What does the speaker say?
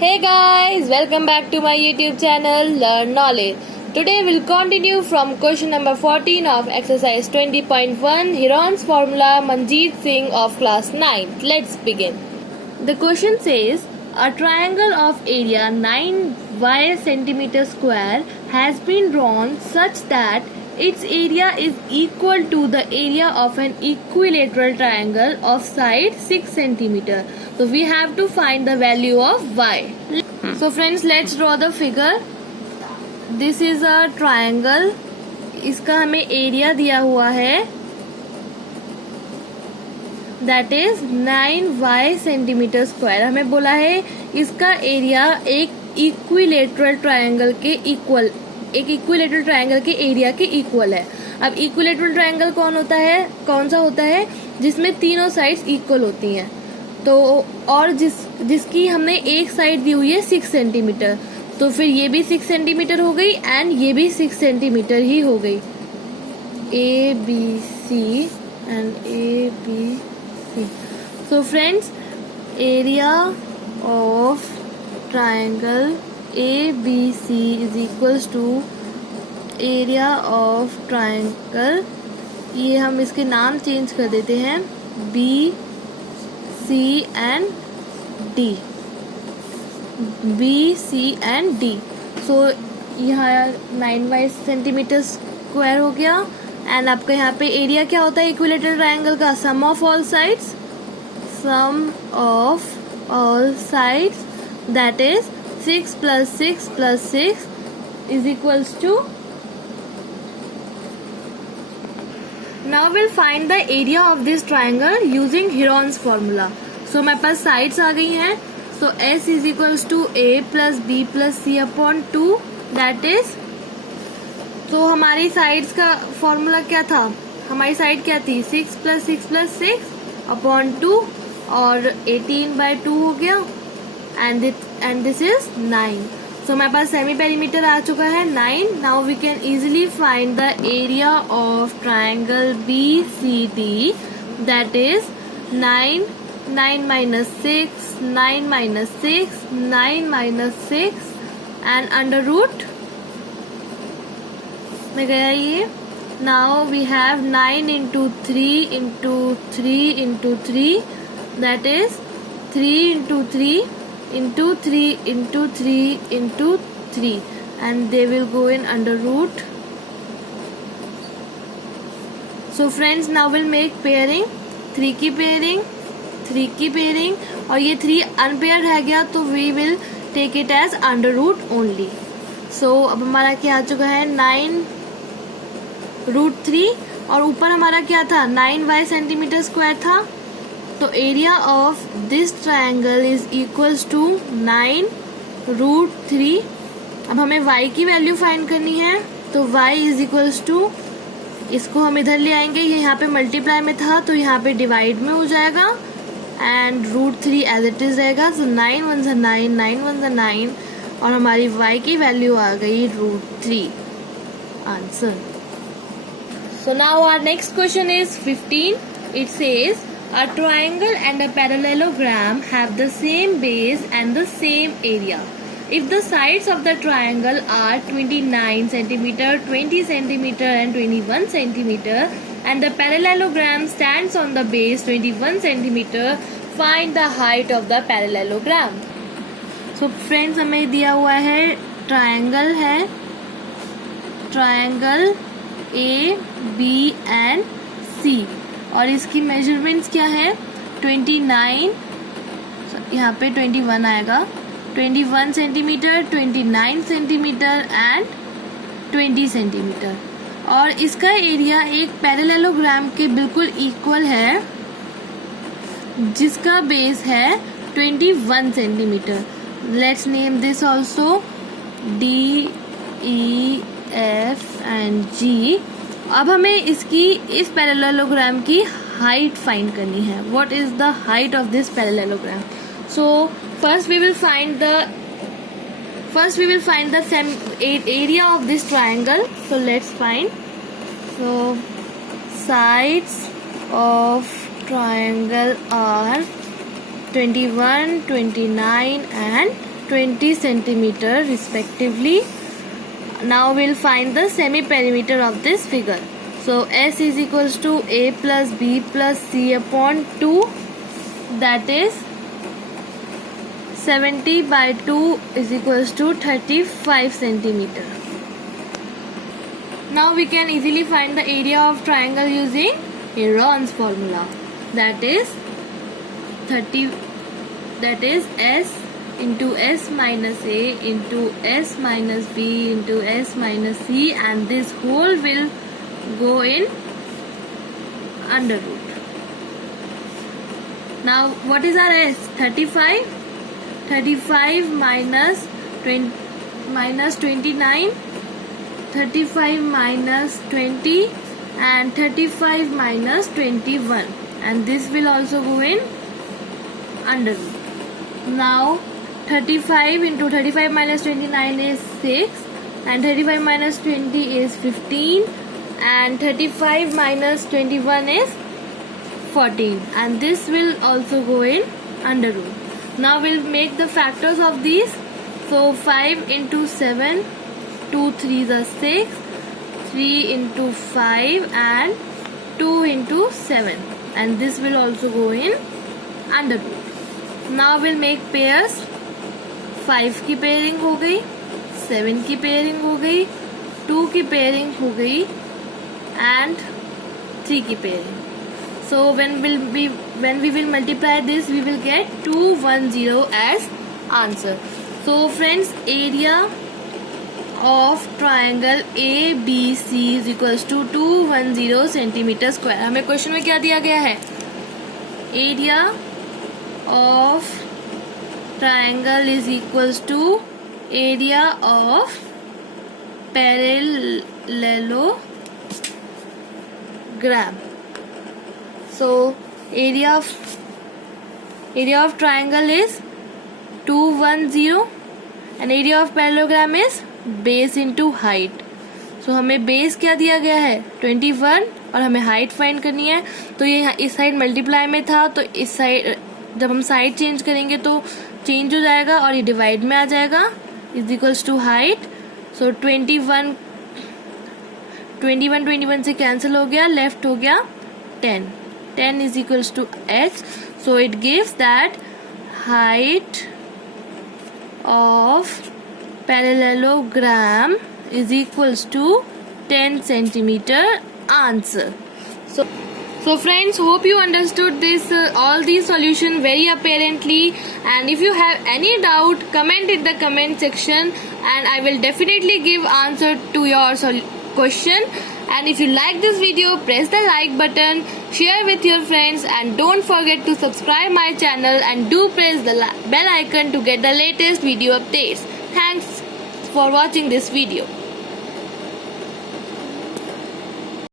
Hey guys, welcome back to my YouTube channel Learn Knowledge. Today we'll continue from question number 14 of exercise 20.1 Heron's formula Manjeet Singh of class 9. Let's begin. The question says a triangle of area 9 centimeter square has been drawn such that its area is equal to the area of an equilateral triangle of side 6 centimeter. So we have to find the value of y. So friends, let's draw the figure. This is a triangle. इसका हमें area दिया हुआ है, that is 9y centimetre square. हमें बोला है इसका area एक इक्विलेटरल ट्रायंगल के इक्वल, एक इक्विलेटरल ट्रायंगल के एरिया के इक्वल है. अब इक्विलेटरल ट्रायंगल कौन सा होता है जिसमें तीनों साइड्स इक्वल होती हैं. तो और जिसकी हमने एक साइड दी हुई है 6 सेंटीमीटर, तो फिर ये भी 6 सेंटीमीटर हो गई एंड ये भी 6 सेंटीमीटर ही हो गई. A B C and A B C. So friends, area of triangle A B C is equals to area of triangle, ये हम इसके नाम चेंज कर देते हैं, B C and D. B C and D. So यहाँ 9 centimetre square हो गया एंड आपका यहाँ पे एरिया क्या होता है इक्विलेटरल ट्रायंगल का, sum of all sides, sum of all sides, that is 6 + 6 + 6 is equals to. Now we'll find the area of this triangle using Heron's formula. So हमारे पास sides आ गई हैं. So S is equals to A plus B plus C upon 2. That is, तो हमारी sides का formula क्या था, हमारी side क्या थी 6 + 6 + 6 upon 2 और 18/2 हो गया and this is 9. So हमारे पास सेमी पेरीमीटर आ चुका है 9. Now we can easily find the area of triangle BCD, that is 9 - 6 9 - 6 9 - 6 and under root में गया ये. Now we have 9 × 3 × 3 × 3, that is 3 × 3 into 3 into 3 into 3 and they will go in under root. So friends, now we'll make pairing, 3 की pairing, 3 की pairing और ये 3 unpaired है गया तो we will take it as under root only. So अब हमारा क्या आ चुका है 9√3 और ऊपर हमारा क्या था 9y सेंटीमीटर स्क्वायर था. तो area of this triangle is equals to 9√3. अब हमें y की वैल्यू फाइंड करनी है, तो y इज इक्वल्स टू, इसको हम इधर ले आएंगे, ये यहाँ पे मल्टीप्लाई में था तो यहाँ पे डिवाइड में हो जाएगा एंड √3 एज इट इज रहेगा. सो 9 × 1 = 9 9 × 1 = 9 और हमारी y की वैल्यू आ गई √3. Answer. So now our next question is 15. It says a triangle and a parallelogram have the same base and the same area. If the sides of the triangle are 29 centimeter, 20 centimeter and 21 centimeter and the parallelogram stands on the base 21 centimeter, find the height of the parallelogram. So friends, हमें दिया हुआ है triangle है, triangle A, B and C और इसकी measurements क्या है 29, यहाँ पे 21 आएगा, 21 सेंटीमीटर, 29 सेंटीमीटर एंड 20 सेंटीमीटर. और इसका एरिया एक पैरेललोग्राम के बिल्कुल इक्वल है जिसका बेस है 21 centimetre. Let's name this also D, E, F and G. अब हमें इस पैरेललोग्राम की हाइट फाइंड करनी है. What is the height of this parallelogram? So first we will find the area of this triangle. So let's find. So sides of triangle are 21, 29 and 20 centimeter respectively. Now we'll find the semi perimeter of this figure. So S is equals to A plus B plus C upon 2, that is 70 by 2 is equals to 35 centimeter. Now we can easily find the area of triangle using Heron's formula, that is S into S minus A into S minus B into S minus C, and this whole will go in under root. Now what is our S? 35. 35 minus 29, 35 minus 20 and 35 minus 21, and this will also go in under root. Now 35 into 35 minus 29 is 6, and 35 minus 20 is 15, and 35 minus 21 is 14, and this will also go in under root. Now we'll make the factors of these. So 5 into 7, 2 3s are 6, 3 into 5 and 2 into 7, and this will also go in under root. Now we'll make pairs. 5 की pairing हो गई, 7 की pairing हो गई, 2 की pairing हो गई and 3 की pairing. So when we will multiply this, we will get 210 as answer. So friends, area of triangle ABC is equals to 210 centimeter square. हमें क्वेश्चन में क्या दिया गया है? Area of triangle is equals to area of parallelogram. So area of triangle is 210 and area of parallelogram is base into height. So हमें base क्या दिया गया है? 21, और हमें हाइट फाइंड करनी है. तो ये इस साइड मल्टीप्लाई में था, तो इस साइड जब हम साइड चेंज करेंगे तो चेंज हो जाएगा और ये डिवाइड में आ जाएगा. Is equals to height. So 21 से कैंसिल हो गया, लेफ्ट हो गया 10. 10 is equals to h. So it gives that height of parallelogram is equals to 10 centimeter. Answer. So friends, hope you understood this all these solution very apparently, and if you have any doubt, comment in the comment section and I will definitely give answer to your question. And if you like this video, press the like button, share with your friends, and don't forget to subscribe my channel and do press the bell icon to get the latest video updates. Thanks for watching this video.